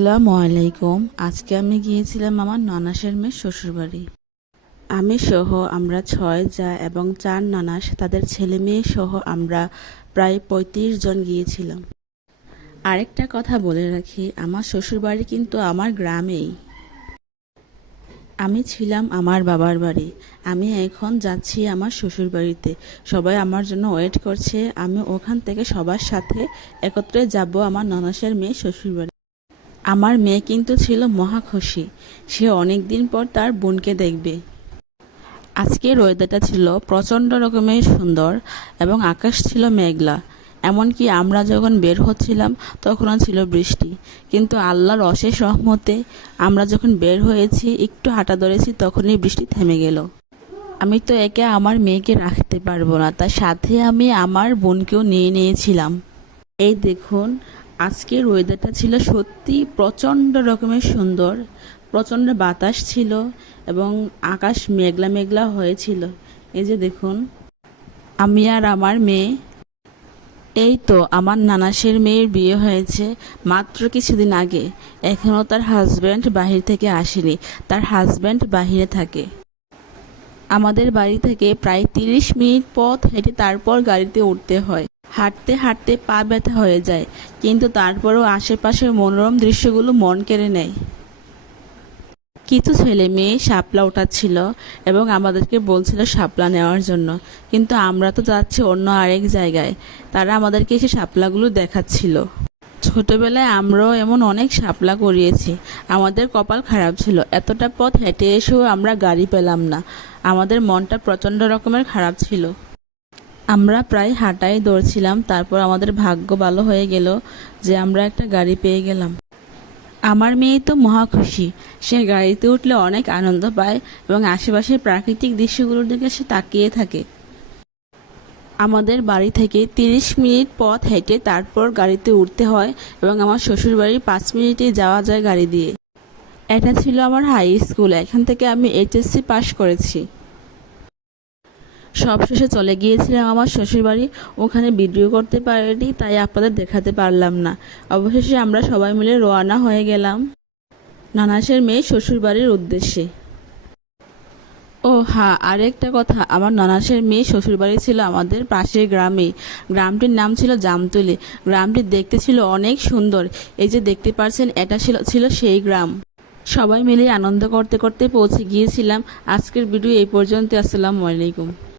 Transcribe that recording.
আসসালামু আলাইকুম। আজকে আমি গিয়েছিলাম আমার ননাসের মেয়ের শ্বশুরবাড়ি। আমি সহ আমরা ৬ জা এবং ৪ ননাস তাদের ছেলে মেয়ে সহ আমরা প্রায় ৩৫ জন গিয়েছিলাম। আরেকটা কথা বলে রাখি, আমার শ্বশুরবাড়ি কিন্তু আমার গ্রামেই। আমি ছিলাম আমার বাবার বাড়ি, আমি এখন যাচ্ছি আমার শ্বশুরবাড়িতে। সবাই আমার জন্য ওয়েট করছে, আমি ওখান থেকে সবার সাথে একত্রে যাব আমার ননাসের মেয়ে শ্বশুরবাড়ি। আমার মেয়ে কিন্তু ছিল মহা খুশি, সে অনেক দিন পর তার বোনকে দেখবে। আজকের ওয়েদারটা ছিল প্রচণ্ড রকমের সুন্দর এবং আকাশ ছিল মেঘলা। এমনকি আমরা যখন বের হচ্ছিলাম তখনও ছিল বৃষ্টি, কিন্তু আল্লাহর অশেষ রহমতে আমরা যখন বের হয়েছি একটু হাঁটা ধরেছি তখনই বৃষ্টি থেমে গেল। আমি তো একে আমার মেয়েকে রাখতে পারবো না, তার সাথে আমি আমার বোনকেও নিয়ে নিয়েছিলাম। এই দেখুন, আজকের ওয়েদারটা ছিল সত্যি প্রচণ্ড রকমের সুন্দর। প্রচণ্ড বাতাস ছিল এবং আকাশ মেঘলা মেঘলা হয়েছিল। এই যে দেখুন, আমি আর আমার মেয়ে। এই তো আমার নানাসের মেয়ের বিয়ে হয়েছে মাত্র কিছুদিন আগে। এখনও তার হাজব্যান্ড বাহির থেকে আসেনি, তার হাজব্যান্ড বাহিরে থাকে। আমাদের বাড়ি থেকে প্রায় ৩০ মিনিট পথ হেঁটে তারপর গাড়িতে উঠতে হয়। হাঁটতে হাঁটতে পা ব্যথা হয়ে যায়, কিন্তু তারপরেও আশেপাশের মনোরম দৃশ্যগুলো মন কেড়ে নেয়। কিছু ছেলে মেয়ে শাপলা ওঠাচ্ছিল এবং আমাদেরকে বলছিল শাপলা নেওয়ার জন্য, কিন্তু আমরা তো যাচ্ছি অন্য আরেক জায়গায়। তারা আমাদেরকে এসে শাপলাগুলো দেখাচ্ছিল। ছোটবেলায় আমরাও এমন অনেক শাপলা করিয়েছি। আমাদের কপাল খারাপ ছিল, এতটা পথ হেঁটে এসেও আমরা গাড়ি পেলাম না। আমাদের মনটা প্রচণ্ড রকমের খারাপ ছিল। আমরা প্রায় হাঁটাই দৌড়ছিলাম, তারপর আমাদের ভাগ্য ভালো হয়ে গেল যে আমরা একটা গাড়ি পেয়ে গেলাম। আমার মেয়ে তো মহা খুশি, সে গাড়িতে উঠলে অনেক আনন্দ পায় এবং আশেপাশের প্রাকৃতিক দৃশ্যগুলোর দিকে সে তাকিয়ে থাকে। আমাদের বাড়ি থেকে ৩০ মিনিট পথ হেঁটে তারপর গাড়িতে উঠতে হয় এবং আমার শ্বশুরবাড়ি ৫ মিনিটে যাওয়া যায় গাড়ি দিয়ে। এটা ছিল আমার হাই স্কুল, এখান থেকে আমি এইচএসসি পাশ করেছি। সবশেষে চলে গিয়েছিলাম আমার শ্বশুরবাড়ি, ওখানে ভিডিও করতে পারিনি, তাই আপনাদের দেখাতে পারলাম না। অবশেষে আমরা সবাই মিলে রওনা হয়ে গেলাম নানাসের মেয়ে শ্বশুরবাড়ির উদ্দেশ্যে। ও হ্যাঁ, আরেকটা কথা, আমার নানাসের মেয়ে শ্বশুরবাড়ি ছিল আমাদের পাশের গ্রামেই। গ্রামটির নাম ছিল জামতলী। গ্রামটি দেখতে ছিল অনেক সুন্দর। এই যে দেখতে পাচ্ছেন, এটা ছিল সেই গ্রাম। সবাই মিলে আনন্দ করতে করতে পৌঁছে গিয়েছিলাম। আজকের ভিডিও এই পর্যন্ত। আসসালামু আলাইকুম।